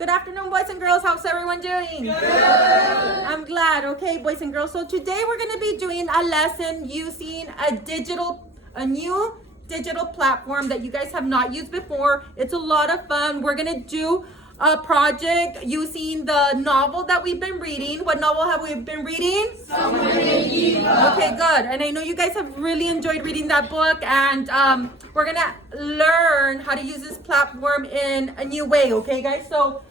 Good afternoon, boys and girls. How's everyone doing? Good. I'm glad. Okay, boys and girls. So today we're going to be doing a lesson using a new digital platform that you guys have not used before. It's a lot of fun. We're going to do a project using the novel that we've been reading. What novel have we been reading? Named Eva. Okay, good. And I know you guys have really enjoyed reading that book, and we're gonna learn how to use this platform in a new way. Okay, guys. So,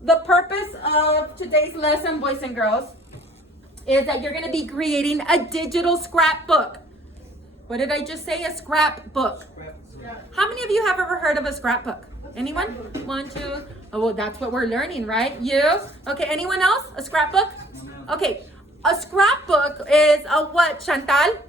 the purpose of today's lesson, boys and girls, is that you're gonna be creating a digital scrapbook. What did I just say? A scrapbook. How many of you have ever heard of a scrapbook? Anyone? One, two. Oh, well, that's what we're learning, right? You? Okay, anyone else? A scrapbook? Okay, a scrapbook is a what, Chantal?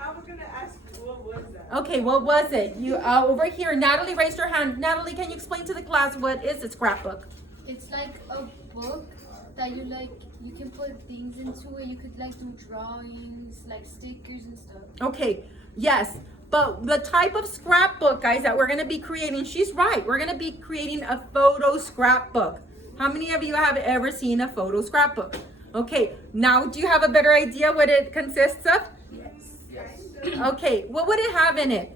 I was gonna ask, what was that? Okay, what was it? You over here, Natalie raised her hand. Natalie, can you explain to the class what is a scrapbook? It's like a book that you can put things into it. You could do drawings, like stickers and stuff. Okay, yes. But the type of scrapbook, guys, that we're going to be creating, she's right. We're going to be creating a photo scrapbook. How many of you have ever seen a photo scrapbook? Okay, now do you have a better idea what it consists of? Yes. Okay, what would it have in it?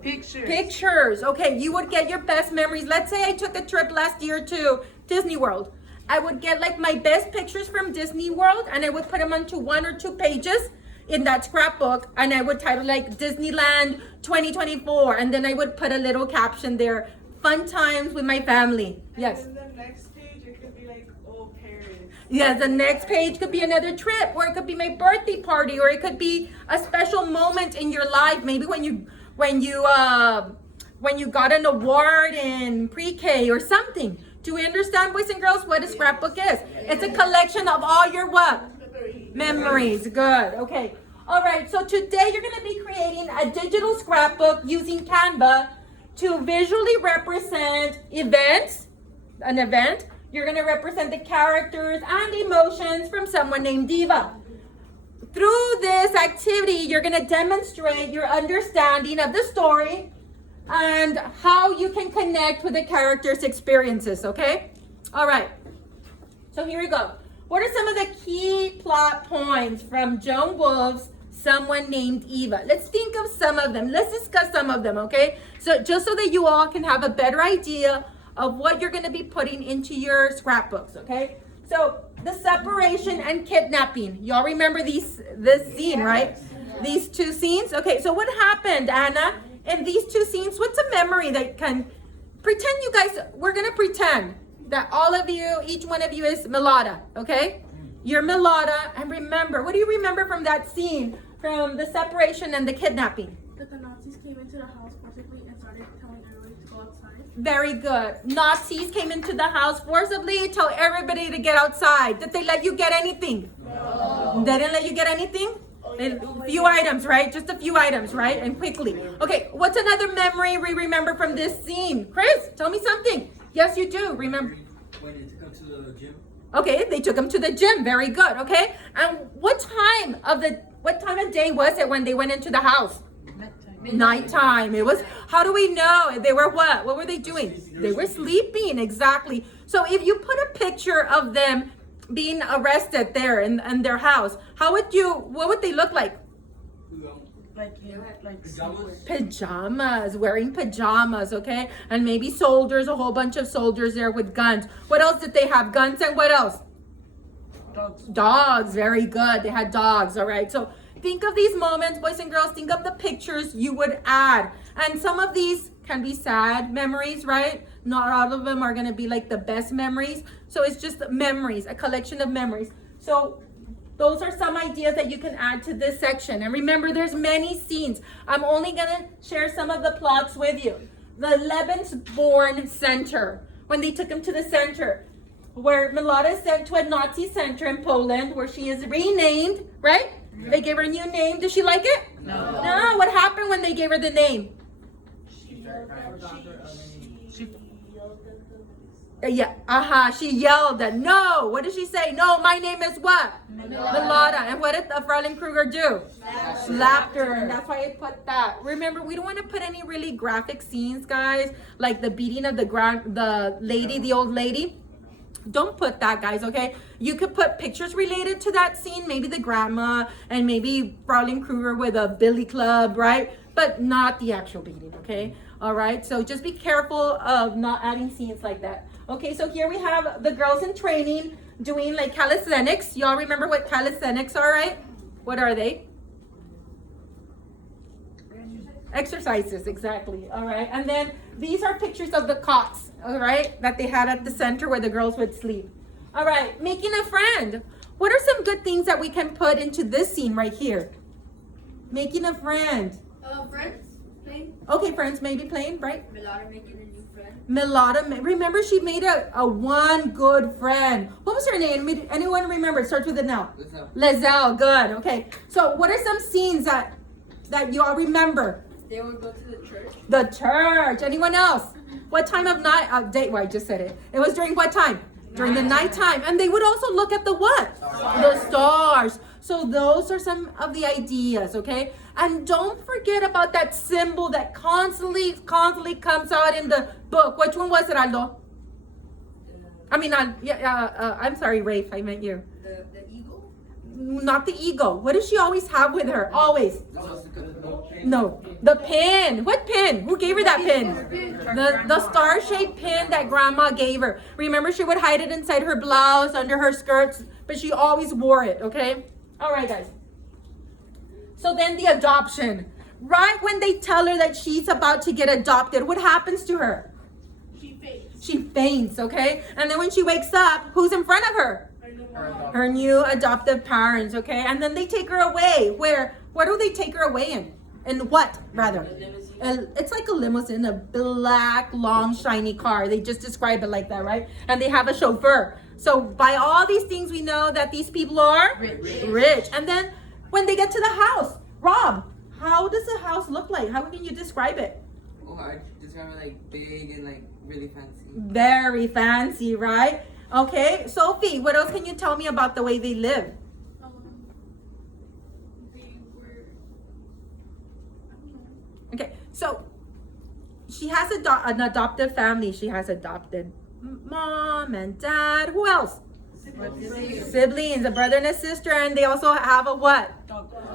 Pictures. Pictures. Okay, you would get your best memories. Let's say I took a trip last year to Disney World. I would get my best pictures from Disney World, and I would put them onto 1 or 2 pages in that scrapbook, and I would title Disneyland 2024, and then I would put a little caption there, fun times with my family. Yes. And then the next page, it could be Paris. Yes, the next page could be another trip, or it could be my birthday party, or it could be a special moment in your life, maybe when you got an award in pre-K or something. Do we understand, boys and girls, what a scrapbook is? It's a collection of all your what? Memories. Good. Okay. All right. So today you're going to be creating a digital scrapbook using Canva to visually represent events. An event. You're going to represent the characters and emotions from someone named Eva. Through this activity, you're going to demonstrate your understanding of the story and how you can connect with the characters' experiences. Okay. All right. So here we go. What are some of the key plot points from Joan Wolfe's Someone Named Eva? Let's think of some of them. Let's discuss some of them, okay? So just so that you all can have a better idea of what you're going to be putting into your scrapbooks, okay? So the separation and kidnapping. Y'all remember this scene, right? These two scenes? Okay, so what happened, Anna, in these two scenes? What's a memory that can... Pretend you guys... We're going to pretend that all of you, each one of you is Melada, okay? You're Melada, and remember, what do you remember from that scene, from the separation and the kidnapping? That the Nazis came into the house forcibly and started telling everybody to go outside. Very good. Nazis came into the house forcibly, tell everybody to get outside. Did they let you get anything? No. They didn't let you get anything? A few items, right? Just a few items, right? And quickly. Okay, what's another memory we remember from this scene? Chris, tell me something. Yes, you do. Remember? When they took him to the gym. Okay, they took him to the gym. Very good. Okay, and what time of day was it when they went into the house? Nighttime. It was. How do we know? They were what? What were they doing? They were sleeping. Exactly. So if you put a picture of them being arrested there in their house, what would they look like? Pajamas, wearing pajamas, okay? And maybe soldiers, a whole bunch of soldiers there with guns. What else did they have? Guns, and what else? Dogs, very good. They had dogs, all right? So think of these moments, boys and girls. Think of the pictures you would add. And some of these can be sad memories, right? Not all of them are going to be the best memories. So it's just memories, a collection of memories. So those are some ideas that you can add to this section. And remember, there's many scenes. I'm only going to share some of the plots with you. The Lebensborn Center. When they took him to the center, where Melada is sent to a Nazi center in Poland, where she is renamed, right? They gave her a new name. Did she like it? No. What happened when they gave her the name? Yeah, she yelled that, no. What did she say? No, my name is what? Milada. And what did the Fraulein Kruger do? Slapped her, and that's why I put that. Remember, we don't want to put any really graphic scenes, guys, like the beating of the old lady. Don't put that, guys, okay? You could put pictures related to that scene, maybe the grandma and maybe Fraulein Kruger with a billy club, right? But not the actual beating, okay? All right, so just be careful of not adding scenes like that. Okay, so here we have the girls in training doing like calisthenics. Y'all remember what calisthenics are, right? What are they? Exercises, exactly. All right, and then these are pictures of the cots, all right, that they had at the center where the girls would sleep. All right, making a friend. What are some good things that we can put into this scene right here? Making a friend. Friends playing. Okay, friends maybe playing, right? Milada making a new friend. Milada, remember she made a one good friend. What was her name? Anyone remember? It starts with it now. Lizelle, good. Okay, so what are some scenes that you all remember? They would go to the church. The church. Anyone else? What time of night? Date. Well, I just said it. It was during what time? During the nighttime. And they would also look at the what? The stars. So those are some of the ideas, okay? And don't forget about that symbol that constantly comes out in the book. Which one was it, Aldo? I mean, I'm sorry, Rafe. I meant you. The eagle? Not the eagle. What does she always have with her? Always. No. The pin. What pin? Who gave her that pin? The star-shaped pin that grandma gave her. Remember, she would hide it inside her blouse, under her skirts, but she always wore it, okay? All right, guys. So then the adoption. Right when they tell her that she's about to get adopted, what happens to her? She faints, okay? And then when she wakes up, who's in front of her? Her new adoptive parents, okay? And then they take her away. Where do they take her away in? In what, rather? It's like a limousine, a black, long, shiny car. They just describe it like that, right? And they have a chauffeur. So by all these things, we know that these people are rich. And then when they get to the house, Rob, how does the house look like? How can you describe it? Oh, I describe it like big and like really fancy. Very fancy, right? Okay, Sophie, what else can you tell me about the way they live? They were, I don't know. Okay, so she has an adoptive family. She has adopted mom and dad. Who else? Siblings, a brother and a sister, and they also have a what?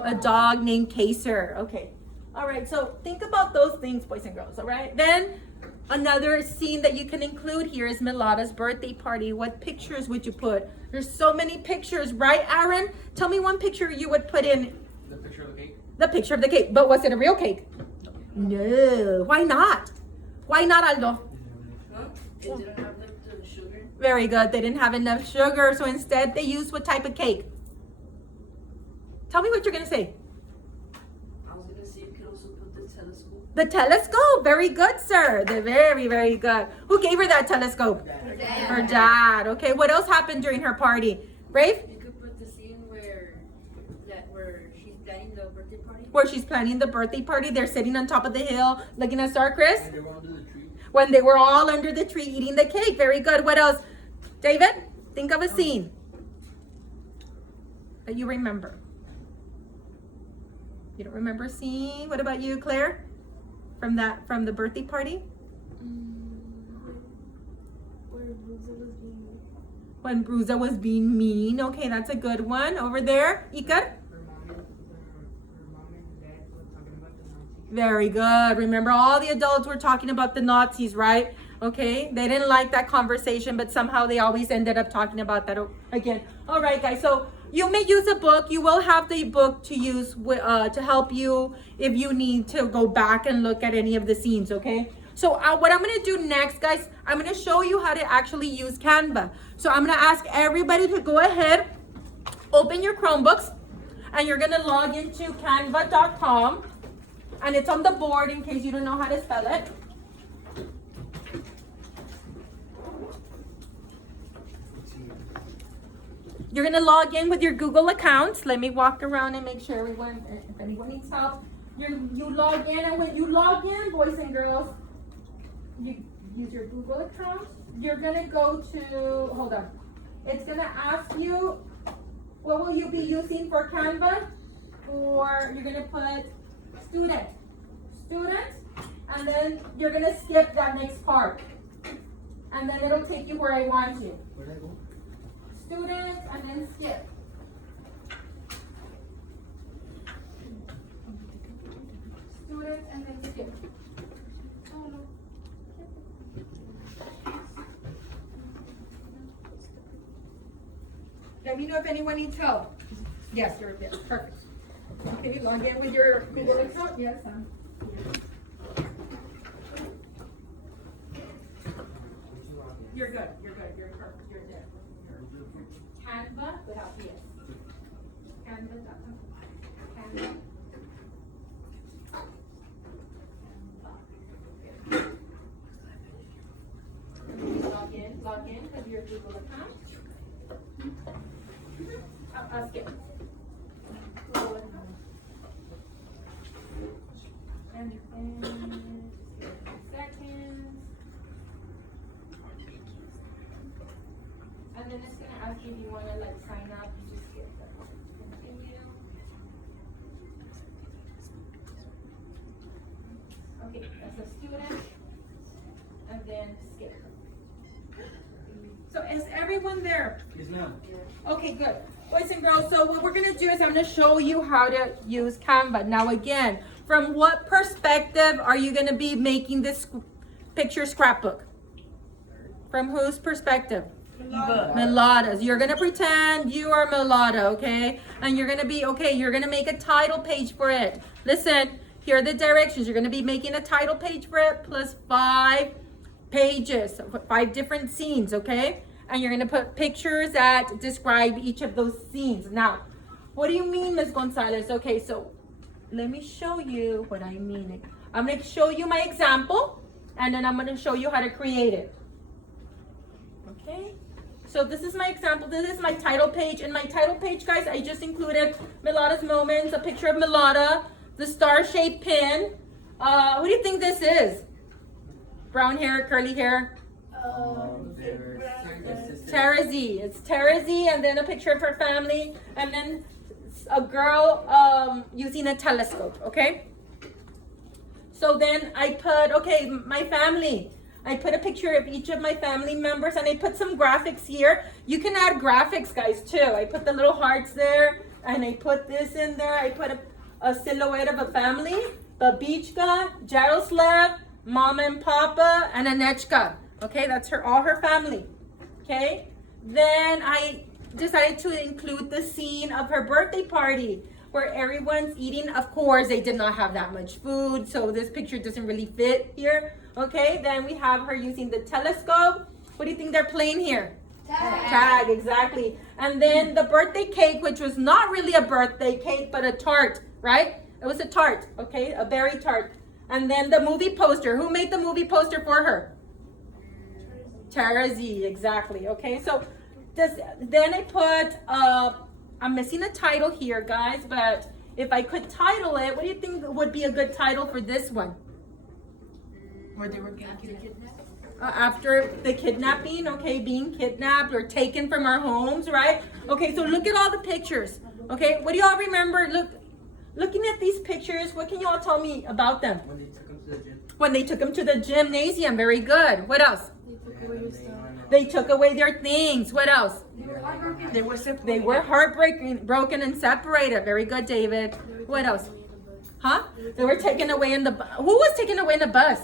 A dog named Kaser. Okay, all right, so think about those things, boys and girls, all right? Then another scene that you can include here is Milada's birthday party. What pictures would you put? There's so many pictures, right, Aaron? Tell me one picture you would put in. The picture of the cake? The picture of the cake. But was it a real cake? No. Why not? Why not, Aldo? Huh? They didn't have the sugar. Very good. They didn't have enough sugar, so instead they used what type of cake? Tell me what you're going to say. I was gonna say you could also put the telescope. The telescope. Very good, sir. They're very, very good. Who gave her that telescope? Her dad. Okay, what else happened during her party? Rafe? You could put the scene where she's planning the birthday party. Where she's planning the birthday party. They're sitting on top of the hill looking at Star Chris. And they were under the tree. When they were all under the tree eating the cake. Very good. What else? David, think of a scene that you remember. You don't remember a scene? What about you, Claire? From the birthday party? When Bruza was being mean. Okay, that's a good one. Over there, Iker? Her mom and dad were talking about the Nazis. Very good. Remember, all the adults were talking about the Nazis, right? Okay, they didn't like that conversation, but somehow they always ended up talking about that again. All right, guys, so you may use a book. You will have the book to use to help you if you need to go back and look at any of the scenes, okay? So what I'm going to do next, guys, I'm going to show you how to actually use Canva. So I'm going to ask everybody to go ahead, open your Chromebooks, and you're going to log into canva.com. And it's on the board in case you don't know how to spell it. You're going to log in with your Google account. Let me walk around and make sure if anyone needs help. You log in, and when you log in, boys and girls, you use your Google account. You're gonna go to, hold on. It's gonna ask you, what will you be using for Canva? Or you're gonna put student, and then you're gonna skip that next part. And then it'll take you where I want you. Where'd I go? Student, and then skip. Student, and then skip. Let me know if anyone needs help. Yes, you're there. Perfect. Okay, log in with your Google account. Yes, You're good. You're good. You're perfect. You're there. Canva without the S. Canva.com. Canva. Log in with your Google account. I'll skip. Google account. And then just give it a few seconds. And then it's gonna ask you if you wanna like sign up. You just skip that. Continue. Okay, that's a student. And then skip. So is everyone there? Yes, ma'am. Okay, good. Boys and girls, so what we're gonna do is I'm gonna show you how to use Canva. Now again, from what perspective are you gonna be making this picture scrapbook? From whose perspective? Melada's. You're gonna pretend you are Melada, okay? And you're gonna be, okay, you're gonna make a title page for it. Listen, here are the directions. You're gonna be making a title page for it plus 5 pages, 5 different scenes, okay? And you're gonna put pictures that describe each of those scenes. Now, what do you mean, Ms. Gonzalez? Okay, so let me show you what I mean. I'm gonna show you my example, and then I'm gonna show you how to create it. Okay? So this is my example. This is my title page. In my title page, guys, I just included Melada's moments, a picture of Melada, the star-shaped pin. What do you think this is? Brown hair, curly hair? Tarazi. It's Tarazi, and then a picture of her family, and then a girl using a telescope, okay? So then I put, okay, my family. I put a picture of each of my family members, and I put some graphics here. You can add graphics, guys, too. I put the little hearts there, and I put this in there. I put a silhouette of a family, Babichka, Jaroslav, Mama and Papa, and Anechka. Okay, that's all her family. Okay, then I decided to include the scene of her birthday party where everyone's eating. Of course, they did not have that much food, so this picture doesn't really fit here. Okay, then we have her using the telescope. What do you think they're playing here? Tag, exactly. And then the birthday cake, which was not really a birthday cake, but a tart, right? It was a tart, okay, a berry tart. And then the movie poster. Who made the movie poster for her? Tarazi, exactly. Okay, so then I put, I'm missing a title here, guys, but if I could title it, what do you think would be a good title for this one? Where they were getting kidnapped. After the kidnapping, okay, being kidnapped or taken from our homes, right? Okay, so look at all the pictures. Okay, what do y'all remember? Looking at these pictures, what can y'all tell me about them? When they took him to the gym. When they took them to the gymnasium, very good. What else? They took away your stuff. They took away their things. What else? They were separated. They were broken and separated. Very good, David. What else? Huh? They were taken away in the bus. Who was taken away in the bus?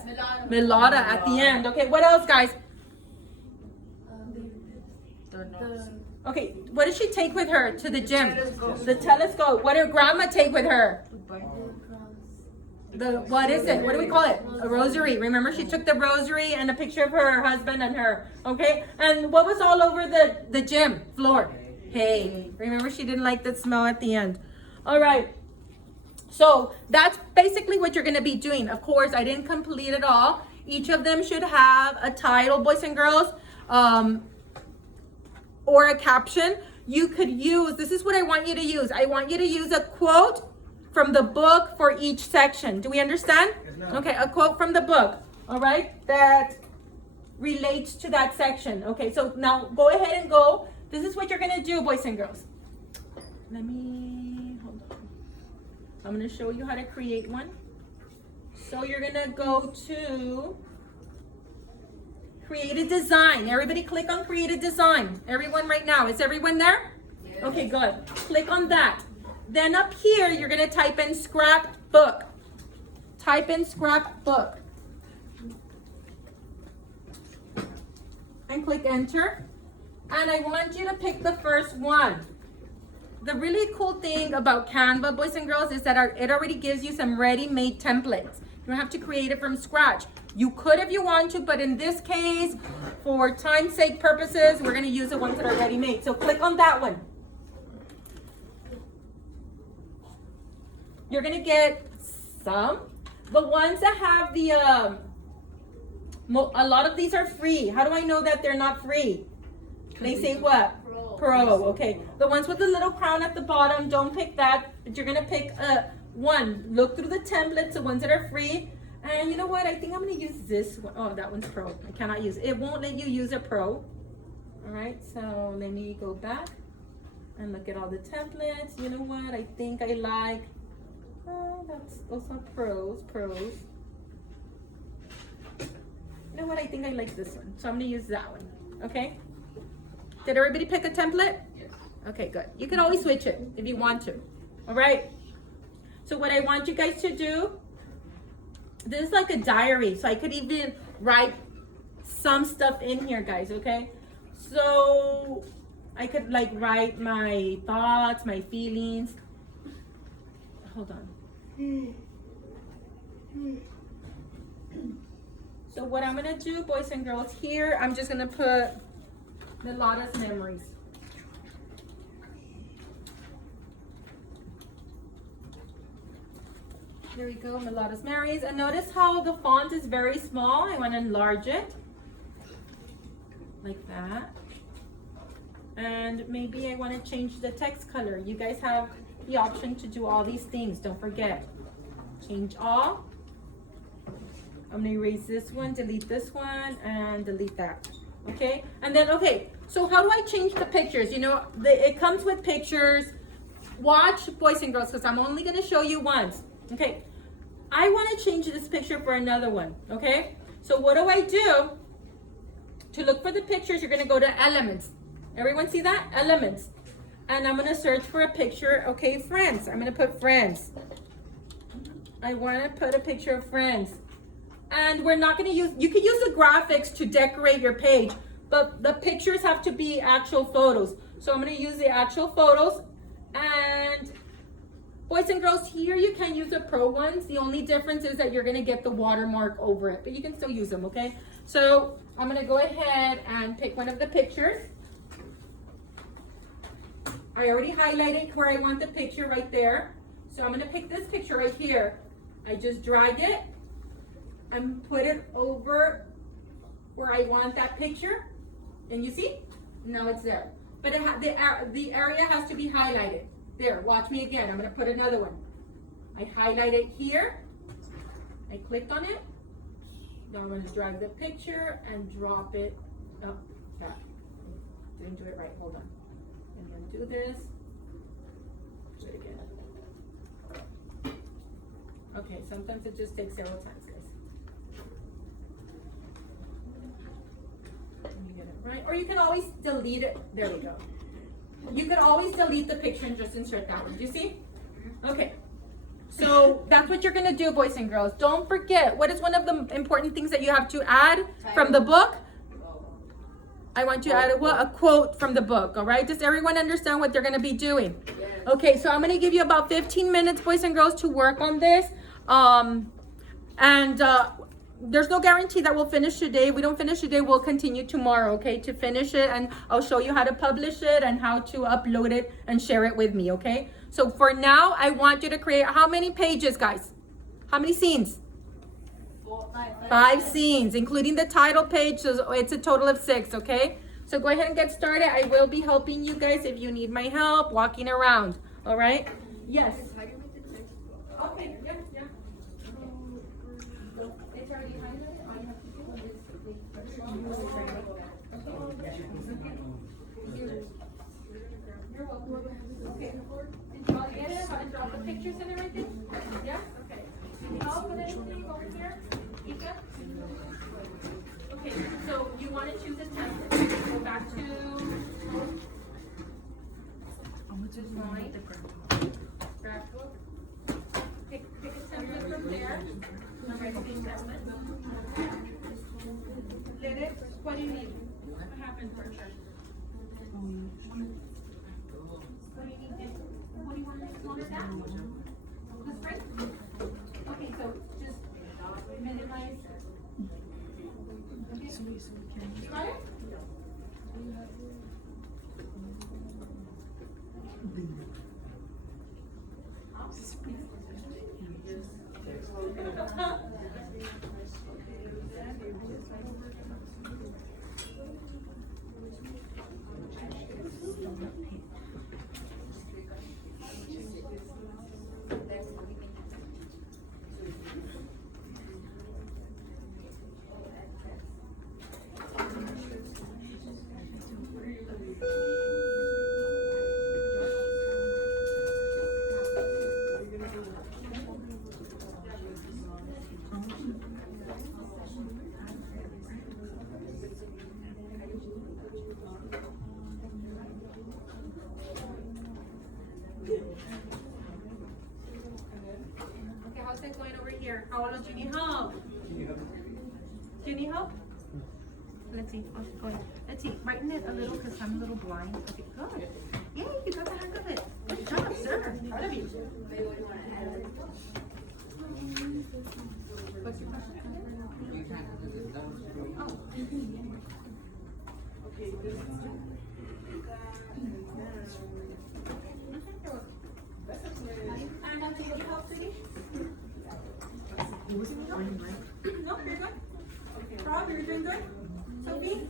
Melada at the end. Okay, what else, guys? Okay, what did she take with her to the gym? The telescope. What did grandma take with her? What is it? What do we call it? A rosary. Remember, she took the rosary and a picture of her husband and her. Okay, and what was all over the gym floor? Hay. Remember, she didn't like the smell at the end. All right. So that's basically what you're going to be doing. Of course, I didn't complete it all. Each of them should have a title, boys and girls, or a caption. You could use, this is what I want you to use. I want you to use a quote from the book for each section. Do we understand? Yes, ma'am. Okay, a quote from the book. All right, that relates to that section. Okay, so now go ahead and go. This is what you're gonna do, boys and girls. Hold on. I'm gonna show you how to create one. So you're gonna go to create a design. Everybody click on create a design. Everyone right now, is everyone there? Yes. Okay, good. Click on that. Then up here, you're gonna type in scrapbook. Type in scrapbook. And click enter. And I want you to pick the first one. The really cool thing about Canva, boys and girls, is that it already gives you some ready-made templates. You don't have to create it from scratch. You could if you want to, but in this case, for time's sake purposes, we're gonna use the ones that are ready-made. So click on that one. You're gonna get some. The ones that have the, a lot of these are free. How do I know that they're not free? They say what? Pro, okay. The ones with the little crown at the bottom, don't pick that, but you're gonna pick one. Look through the templates, the ones that are free. And you know what? I think I'm gonna use this one. Oh, that one's pro. I cannot use it. It won't let you use a pro. All right, so let me go back and look at all the templates. You know what? I think I like, those are pros. You know what? I think I like this one. So I'm gonna use that one, okay? Did everybody pick a template? Yes. Okay, good. You can always switch it if you want to. All right? So what I want you guys to do, this is like a diary. So I could even write some stuff in here, guys, okay? So I could like write my thoughts, my feelings. Hold on. So what I'm gonna do, boys and girls, here, I'm just gonna put Milada's memories. There we go, Milada's memories. And notice how the font is very small. I want to enlarge it like that. And maybe I want to change the text color. You guys have the option to do all these things. Don't forget. Change all. I'm going to erase this one, delete this one, and delete that. Okay? And then, okay, so how do I change the pictures? You know, it comes with pictures. Watch, boys and girls, because I'm only going to show you once. Okay, I want to change this picture for another one. Okay, so what do I do? To look for the pictures, you're going to go to elements. Everyone see that? Elements. And I'm going to search for a picture. Okay, friends. I'm going to put friends. I want to put a picture of friends. And we're not going to use, you can use the graphics to decorate your page, but the pictures have to be actual photos. So I'm going to use the actual photos. And boys and girls, here you can use the pro ones. The only difference is that you're going to get the watermark over it, but you can still use them, okay? So I'm going to go ahead and pick one of the pictures. I already highlighted where I want the picture right there. So I'm going to pick this picture right here. I just drag it and put it over where I want that picture. And you see? Now it's there. But the area has to be highlighted. There, watch me again. I'm going to put another one. I highlight it here. I clicked on it. Now I'm going to drag the picture and drop it up back. Didn't do it right. Hold on. And then do this. Do it again. Okay, sometimes it just takes several times, guys. And you get it right. Or you can always delete it. There we go. You can always delete the picture and just insert that one. Do you see? Okay. So that's what you're going to do, boys and girls. Don't forget, what is one of the important things that you have to add from the book? I want you to add a quote from the book, all right? Does everyone understand what they're going to be doing? Yes. Okay, so I'm going to give you about 15 minutes, boys and girls, to work on this. There's no guarantee that we'll finish today. If we don't finish today, we'll continue tomorrow, okay, to finish it. And I'll show you how to publish it and how to upload it and share it with me, okay? So for now, I want you to create how many pages, guys? How many scenes? 5 scenes, including the title page. So it's a total of 6, okay? So go ahead and get started. I will be helping you guys if you need my help walking around, all right? Yes. Okay, yeah. It's already highlighted. All you have to do is click Design. Scrapbook. Pick a template from there. I'm ready to template. Let it, what do you need? What happened for sure? What do you need? What do you want to smaller down? This right? Okay, so just minimize. Okay. Got it? Okay, how's it going over here? How do you need help? Do you need help? Let's see, how's it going? Let's see, brighten it a little because I'm a little blind. Okay, good. Yay, you got the hang of it. Good job, sir. Proud of you. What's your question? Oh. And do you need help, Cindy? No, you're good. Rob, you're doing good? Sophie?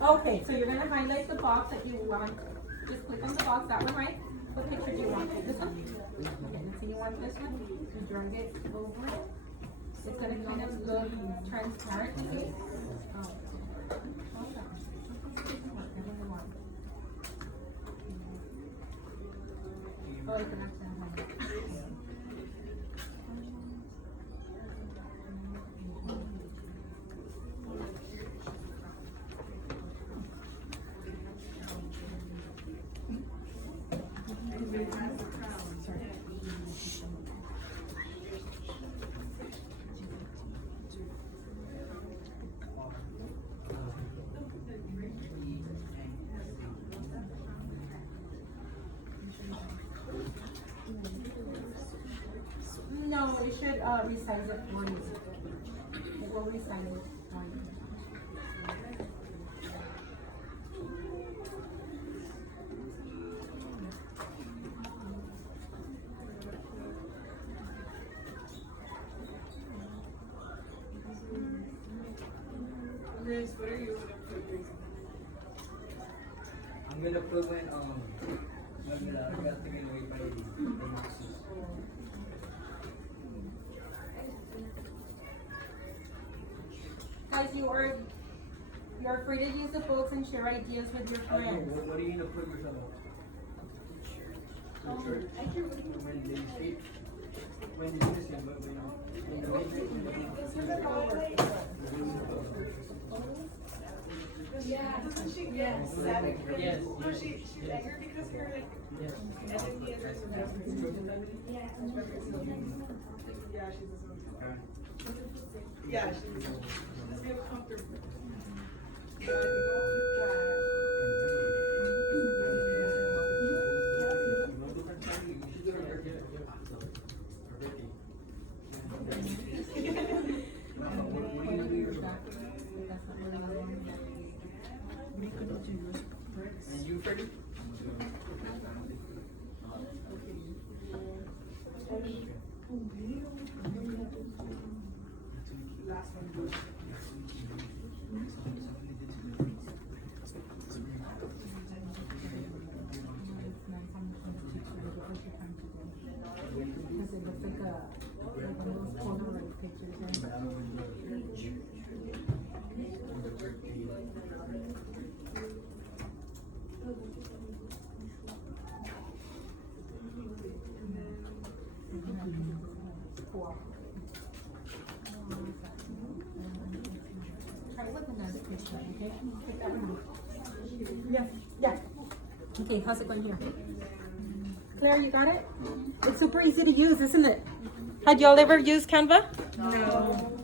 Okay, so you're gonna highlight the box that you want. Just click on the box, that one, right? What picture do you want? This one? Okay, let's see, you want this one? You drag it over. It's gonna kind of look transparent, you see? Oh. Hold on. Oh, you can actually highlight. No, we should resize it for you. It will resize it for you. Liz, what are you gonna put? I'm gonna put when maglalagay pa rin. Guys, you're free to use the books and share ideas with your friends. What do you need to put yourself up? When you listen, but Yeah, doesn't she get sad? Yes. No, she's angry because you're like, yes. and then the other is yeah, she's a yeah, she's just feel comfortable. Yeah, I think I'll put And you, Freddie? last one. Because it looks like one of those Polaroid pictures. Try with another picture, okay? Pick that one out. Yeah, yeah. Okay, how's it going here? Claire, you got it? It's super easy to use, isn't it? Had y'all ever used Canva? No.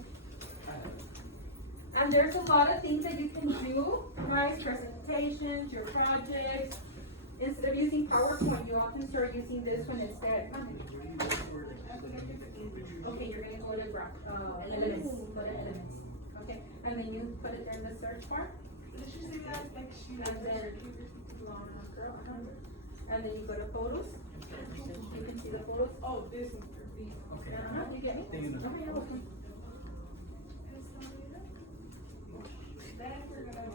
And there's a lot of things that you can do, right? Presentations, your projects. Instead of using PowerPoint, you often start using this one instead. Okay, you're gonna go to elements. Go to elements. Okay, and then you put it in the search bar. Did she say that like she has And then you go to photos. You can see the photos. Oh, this is Okay. You get me? Thank you. Okay, you're welcome. then we're gonna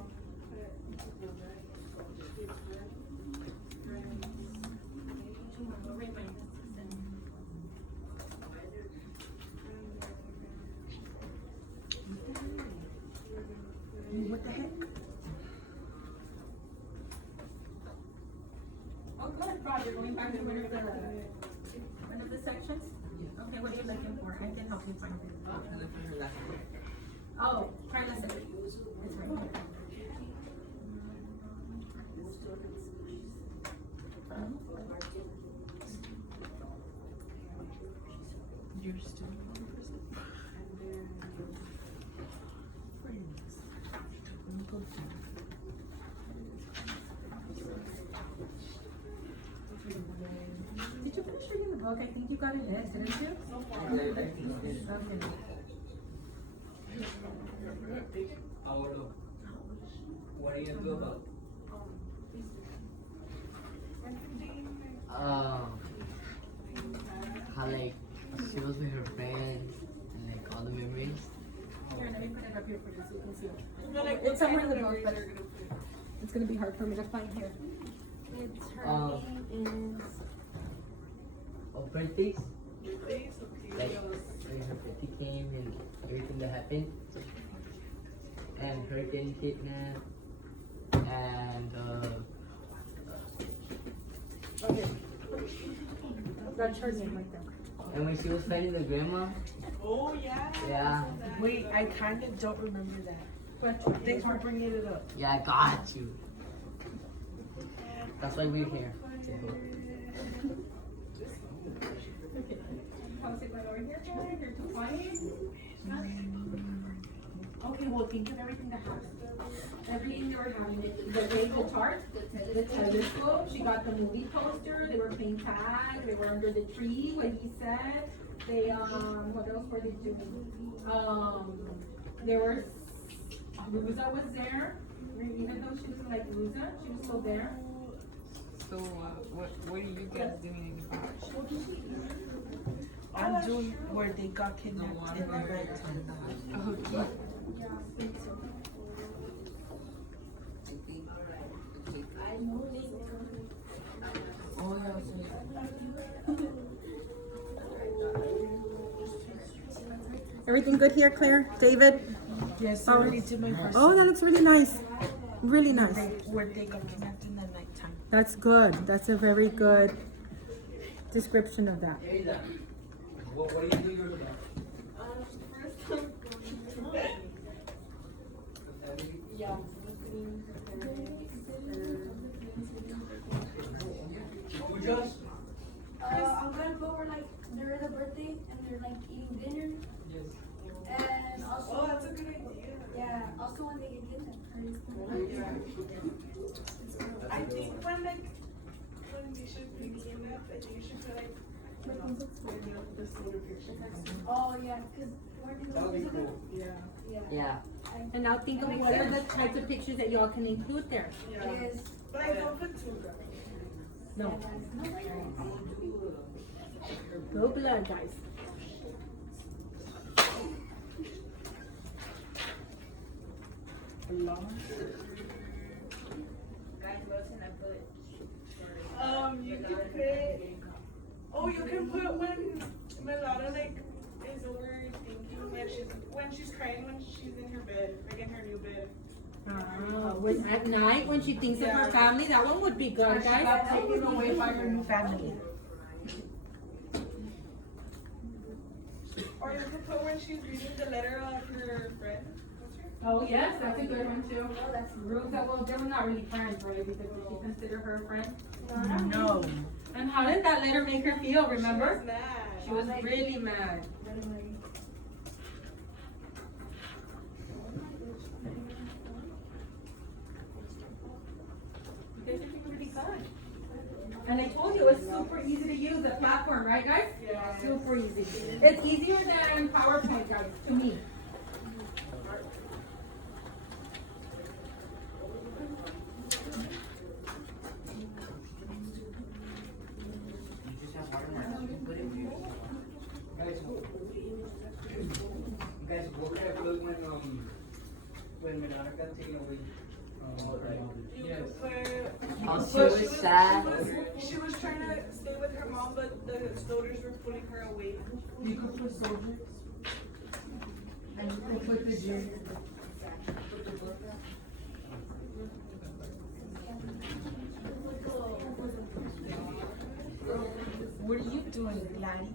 What the heck? Oh, good, Roger, going back to one of the sections? Okay, what are you looking for? I can help you find it. Oh, try to say it. It's right here. You're still. Did you finish reading the book? I think you got it next, didn't you? Okay. Paolo, what are you gonna do about how like she was with her friends and like all the memories. Here, let me put it up here for you so you can see it. It's somewhere in the book, but it's gonna be hard for me to find here. It's her Um, name is. Of birthdays, please, like when her birthday came and everything that happened, and her getting kidnapped, and Okay. That's her name right there. and when she was fighting the grandma. Oh yeah. Yeah. Wait, I kind of don't remember that. But Thanks for bringing it up. Yeah, I got you. That's why we're here. To help. how's it going over here? You're too quiet. Okay, well, think of everything that happened. Everything they were having, the Lego tart, the telescope, she got the movie poster, they were playing tag, they were under the tree, what he said. They, what else were they doing? There was, Ruza was there, even though she doesn't like Ruza, she was still there. So, what are you guys doing about? I'm doing where they got kidnapped in the nighttime. Okay. Oh, Everything good here, Claire? David? yes, I already did my first. Oh, that looks really nice. Really nice. Where they got kidnapped in the nighttime. That's good. That's a very good description of that. Hey, Dan, what do you do yours about? Yeah. You just? I'm gonna go where like they're at a birthday and they're like eating dinner. Yes. And also, Oh, that's a good idea. yeah, also when they get kidnapped. I think when you should be kidnapped, I think you should put like the solar picture. Oh yeah, because where do That would be they cool. Yeah. Yeah. Yeah. And now think of what are the types of pictures that y'all can include there. Yeah. Yes. But I don't put two though. No. Go blood, guys. You can put. Oh, you can put when Melada like is overthinking when she's crying when she's in her bed, like in her new bed. When at night when she thinks of her family, that one would be good, She got guys. taken away by her new family. Or you can put when she's reading the letter of her friend. What's her? Oh, yes, that's a good one too. Ruth, well, they were not really friends, right? Because did she consider her a friend? No. And how did that letter make her feel, remember? She was mad. She was really mad. You guys are doing really good. And I told you it's super easy to use the platform, right guys? Yeah. Super easy. It's easier than PowerPoint, guys, to me. You just have watermarks. You put it here. Guys, what kind of clothes when Madonna got taken away? You Yes. could Oh, put- she was sad. She was trying to stay with her mom, but the soldiers were pulling her away. You could put soldiers. And you could put the gym. What are you doing, Gladys?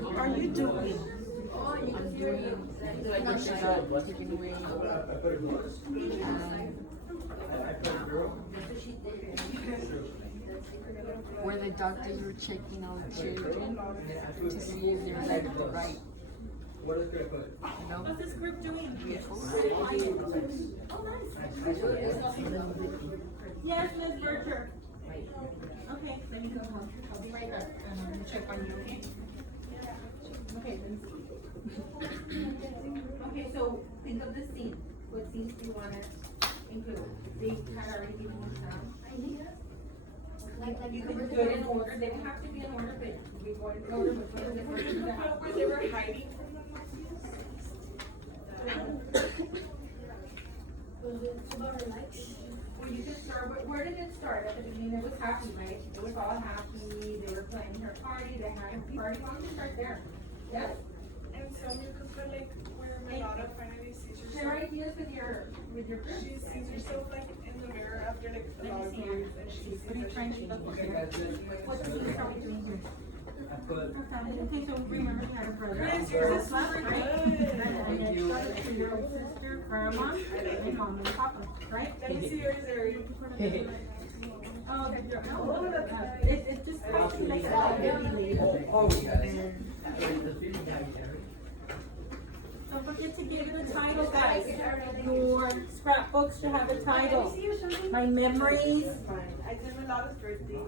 What are you doing? Where the doctors were checking all the children to see if they're like the right, What is gonna put? you know. What's this group doing? Yes, Miss Berger. Okay, let me go home. I'll be right back. I'm gonna check on you, okay? Okay, let me see. Okay, so think of the scene. What scenes do you want to include? They had already given you some ideas. You can do it in order. They don't have to be in order, but we go in order. But what is the first You thing could that put where they were hiding from the Nazis. Well, you can start, but where did it start? At the beginning, it was happy, right? It was all happy, they were planning her party, they had a party, why don't you start there? Yes? And some you could put like where Madonna finally sees Share herself. ideas with your group. She sees herself like in the mirror after like a lot of years, and she sees What are you that trying to she look for Okay, here? guys, let's- What scenes are we doing here? I put. Okay, so remember you had a brother. Chris, yours is super good. And then you got a 2-year-old sister, grandma, and mom and papa, right? Let me see yours, Ari. Oh, it just helps to make it all really. Oh, guys. Don't forget to give it a title, guys. Your scrapbooks should have a title. My memories. I did Milana's birthday.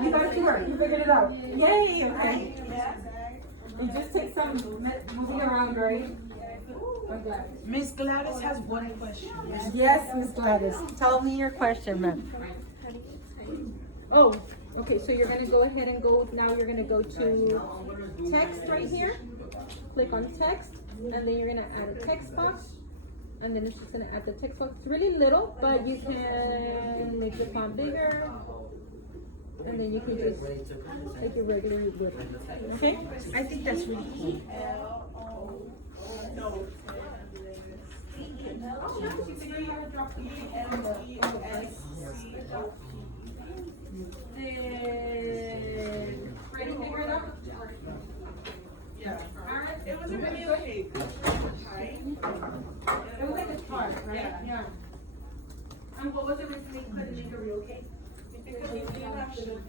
You got it to work. You figured it out. Yay, okay. Yeah. You just take some moving around, right? Okay. Miss Gladys has one question. Yes, Miss Gladys. Tell me your question, ma'am. Oh, okay, so you're gonna go ahead and go, now you're gonna go to text right here. Click on text, and then you're gonna add a text box. And then it's just gonna add the text box. It's really little, but you can make the font bigger. And then you can just like your regular would. Okay? I think that's really cool. No. Oh, no, you can have a drop. Did Freddie figure it out? Yeah. Alright. It was a really okay. It was like a tart, right? Yeah. And what was the reason they couldn't make a real cake? Because they didn't have sugar.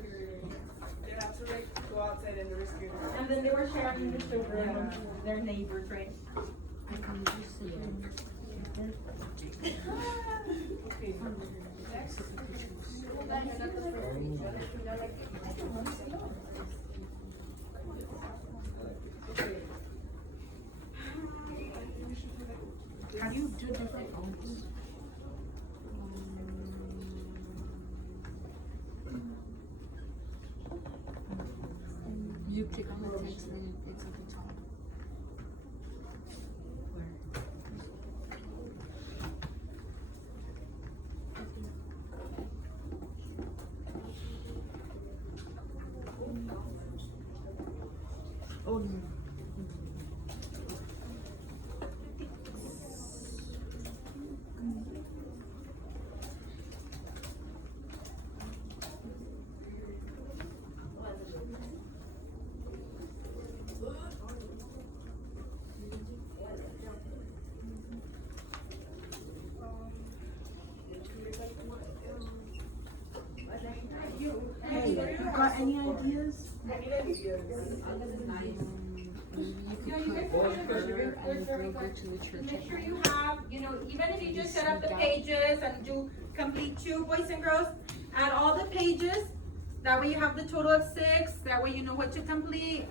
They had to like go outside and they were scared. And then they were sharing the sugar among their neighbors, right? Okay. Next. How do you do different ones? You click on the text and it's at the top. Oh, no. ideas? Maybe you could put her and the girl go to the church. Make sure you have, even if you just set up the pages and do complete 2 boys and girls, add all the pages. That way you have the total of 6. That way you know what to complete.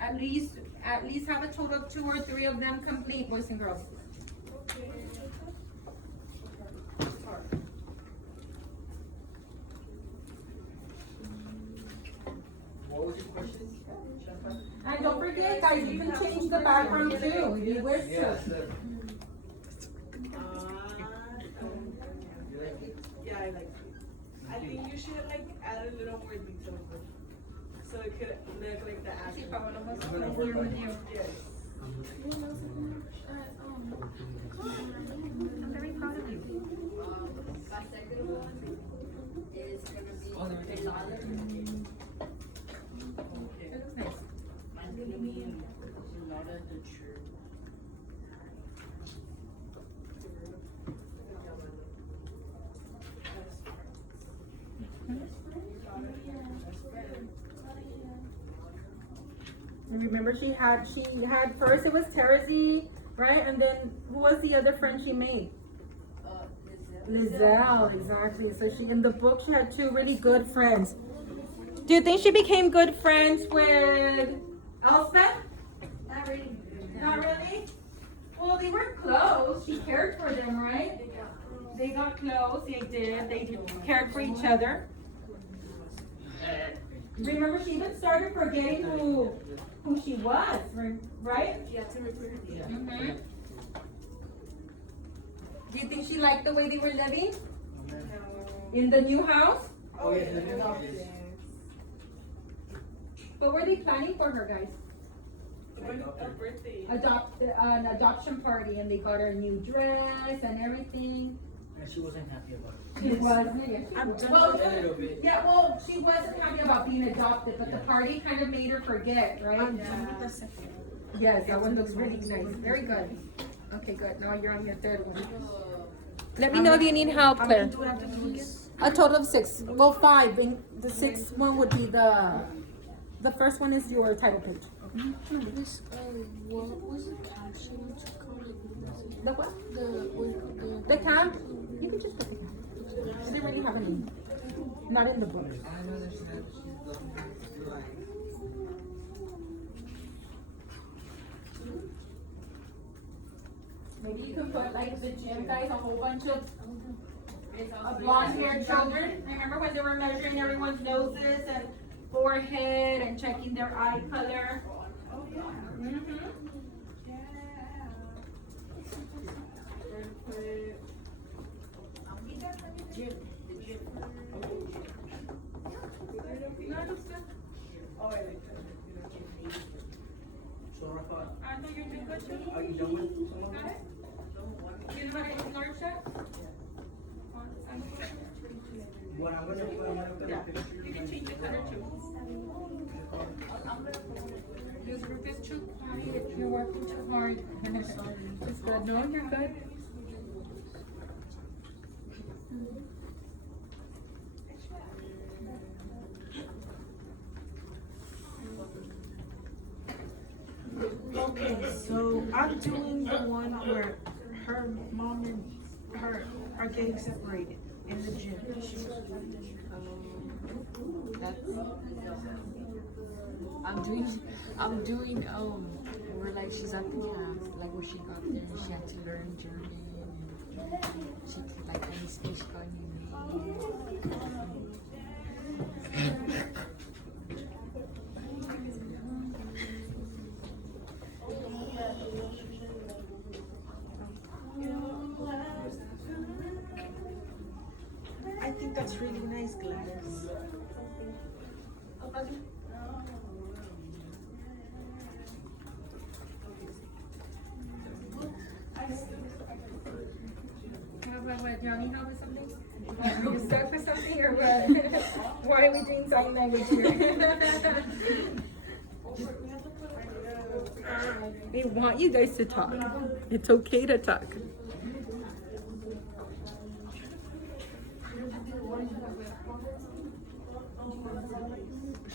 At least have a total of 2 or 3 of them complete, boys and girls. What was your question? And don't forget, guys, you can change the background too if you wish Yes, to. Yeah, I like it. I think you should like add a little more detail so it could look like the actual. Yes. I'm very proud of you. My second one is gonna be Pilate. It looks nice. Mine's gonna be not at the church. Remember she had first it was Terezi, right? And then who was the other friend she made? Lizelle, exactly. So she in the book she had 2 really good friends. Do you think she became good friends with Elspeth? Not really. Not really? Well, they were close. She cared for them, right? They got close. They did. They cared for each other. Remember, she even started forgetting who she was, right? Yeah, to refer to Mm-hmm. Do you think she liked the way they were living in the new house? Oh, yes, yes. What were they planning for her, guys? A birthday. An adoption party, and they got her a new dress and everything. And she wasn't happy about it. She wasn't. A little bit. Yeah, well, she wasn't happy about being adopted, but the party kind of made her forget, right? Yes, that one looks really nice. Very good. Okay, good. Now you're on your 3rd one. Let me know if you need help, Claire. A total of 6. Well, 5. And the 6th one would be the first one is your title page. This, what was the caption to call it? The what? The The camp? You can just put the camp. She didn't really have any. Not in the book. Maybe you can put like the gym guys, a whole bunch of blonde haired children. Remember when they were measuring everyone's noses and forehead and checking their eye color? Oh, yeah. Mm-hmm. Oh, I like that. So, Rafa, I know you're doing good too. are you done with some of Got it? it? You know how to enlarge that? What I'm gonna put on my Yeah. You can change the color too. This group is too quiet. You're working too hard. It's good. No, you're good. Okay, so I'm doing the one where her mom and her are getting separated in the gym. That's. I'm doing where like she's at the camp, like when she got there and she had to learn German and she could like any speech got I think that's really nice, Gladys. What, Johnny, help with something? Are you stuck with something or what? Why are we doing sign language here? We want you guys to talk. It's okay to talk.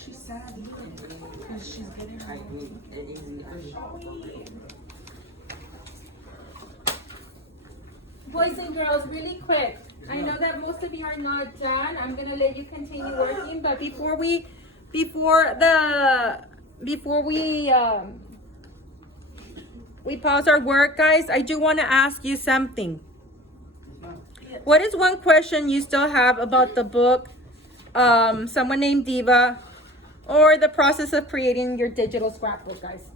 She said Because she's getting her Boys and girls, really quick. I know that most of you are not done. I'm gonna let you continue working, but before we pause our work, guys, I do want to ask you something. What is one question you still have about the book, Someone Named Eva, or the process of creating your digital scrapbook, guys?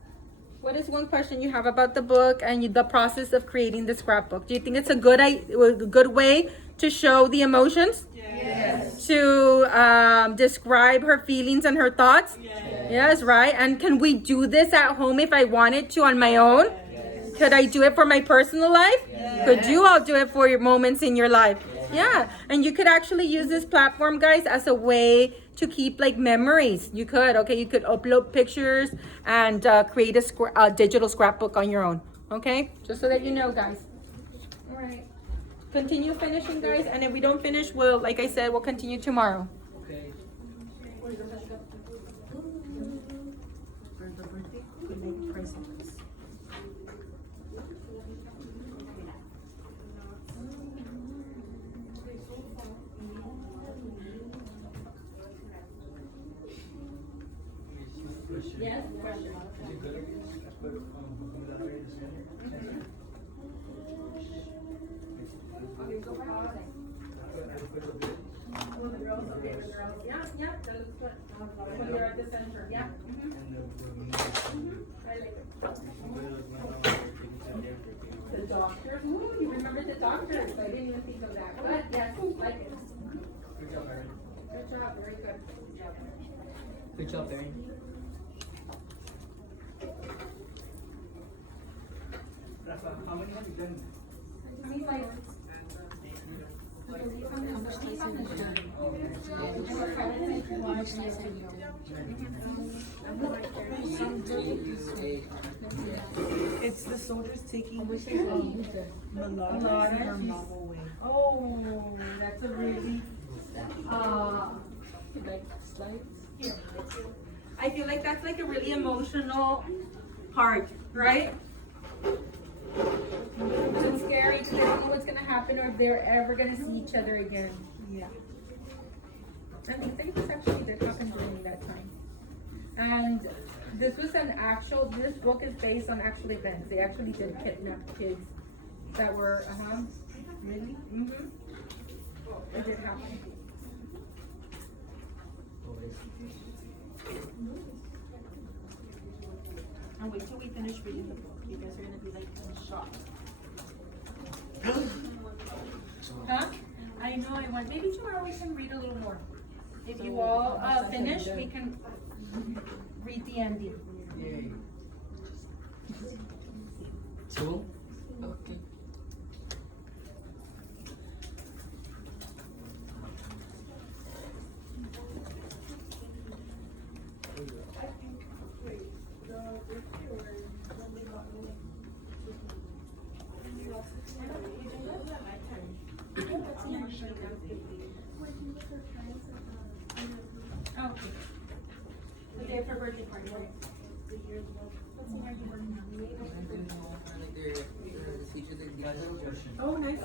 What is one question you have about the book and the process of creating the scrapbook? Do you think it's a good way to show the emotions? Yes. To describe her feelings and her thoughts? Yes. Yes, right? And can we do this at home if I wanted to on my own? Yes. Could I do it for my personal life? Yes. Could you all do it for your moments in your life? Yeah, and you could actually use this platform, guys, as a way to keep like memories. You could, okay, you could upload pictures and create a digital scrapbook on your own, okay? Just so that you know, guys. All right, continue finishing, guys, and if we don't finish, we'll, like I said, we'll continue tomorrow. Okay. For the birthday, we make presents. Yes. Is it good? I put that in the center. Okay, go for holiday. Oh, the girls, okay, the girls. Yeah, yeah, that looks good. When you're at the center, yeah. I like it. The doctor. Ooh, you remember the doctor. I didn't even think of that. But yes, like it. Good job, Erin. Good job, very good. Good job. Good job, Erin. Rafa, how many have you done? I mean, like, How much days have you done? How much days have you It's the soldiers taking Malala Malala, and her she's- mom away. oh, that's a really, like slides? I feel like that's like a really emotional part, right? It's scary because they don't know what's gonna happen or if they're ever gonna see each other again. Yeah. And these things actually did happen during that time. And this was this book is based on actual events. They actually did kidnap kids that were, Really? mm-hmm. It did happen. And wait till we finish reading the book. You guys are gonna be like in shock. Huh? I know, I want, maybe tomorrow we can read a little more. If you all finish, we can read the ending. Yay. Two? Okay. Oh, okay. The day of her birthday party, right? Oh, nice.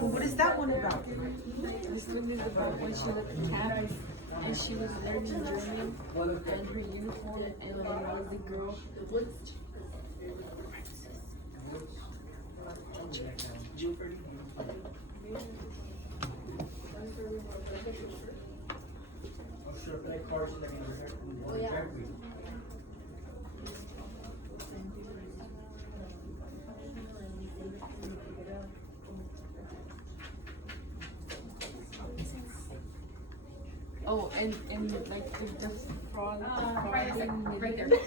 Well, what is that one about? This one is about when she left the camp and she was learning German and her uniform and when I was the girl. Oh, yeah. Oh, and like the frog Right there. thing.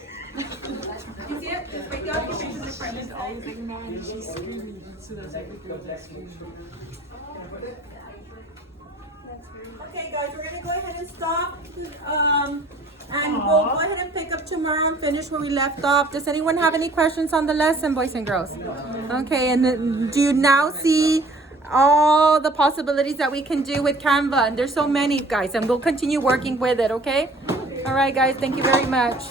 You see it? Just right there. She's always like mad and she's screaming. So that's like the girl that's screaming. Okay, guys, we're gonna go ahead and stop. And we'll go ahead and pick up tomorrow and finish where we left off. Does anyone have any questions on the lesson, boys and girls? Okay, and then do you now see all the possibilities that we can do with Canva. And there's so many, guys, and we'll continue working with it, okay? All right, guys, thank you very much.